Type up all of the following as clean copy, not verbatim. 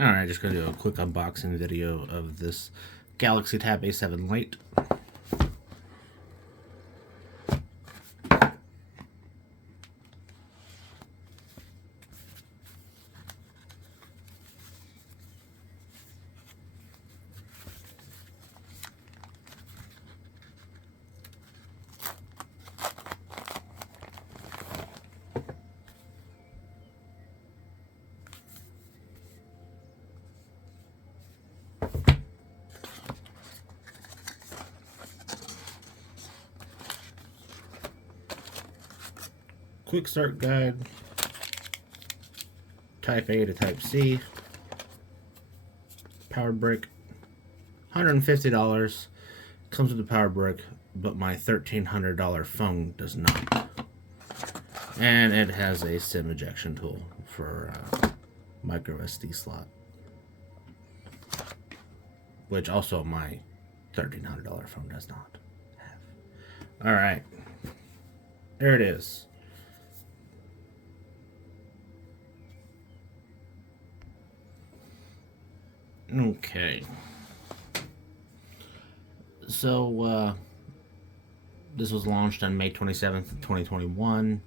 Alright, just going to do a quick unboxing video of this Galaxy Tab A7 Lite. Quick start guide, Type A to Type C, power brick, $150, comes with the power brick, but my $1,300 phone does not. And it has a SIM ejection tool for microSD slot, which also my $1,300 phone does not have. Alright, there it is. Okay, so this was launched on May 27th, 2021.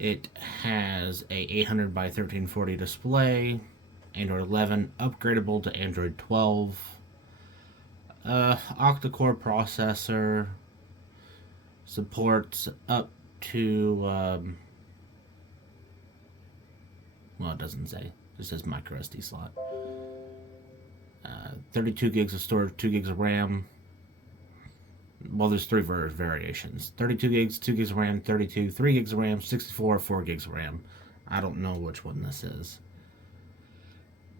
It has a 800 by 1340 display, Android 11, upgradable to Android 12, Octa-core processor, supports up to, well, it doesn't say, it says microSD slot. 32 gigs of storage, 2 gigs of RAM. Well, there's three variations. 32 gigs, 2 gigs of RAM, 32, 3 gigs of RAM, 64, 4 gigs of RAM. I don't know which one this is.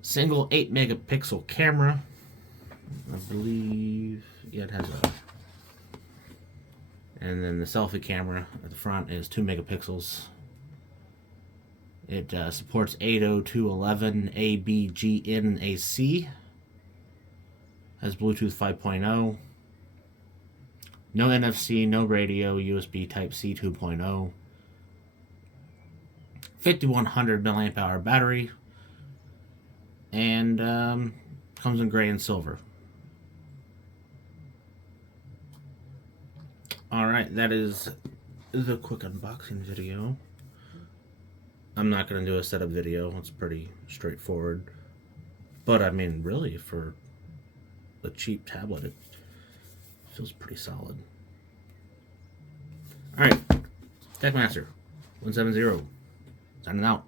Single 8 megapixel camera. I believe, yeah, it has a... And then the selfie camera at the front is 2 megapixels. It supports 802.11 A, B, G, N, and AC. Has Bluetooth 5.0. No NFC, no radio, USB Type-C 2.0. 5100 milliamp hour battery. And comes in gray and silver. Alright, that is the quick unboxing video. I'm not going to do a setup video. It's pretty straightforward. But, I mean, really, for a cheap tablet, it feels pretty solid. Alright, Techmaster 170, signing out.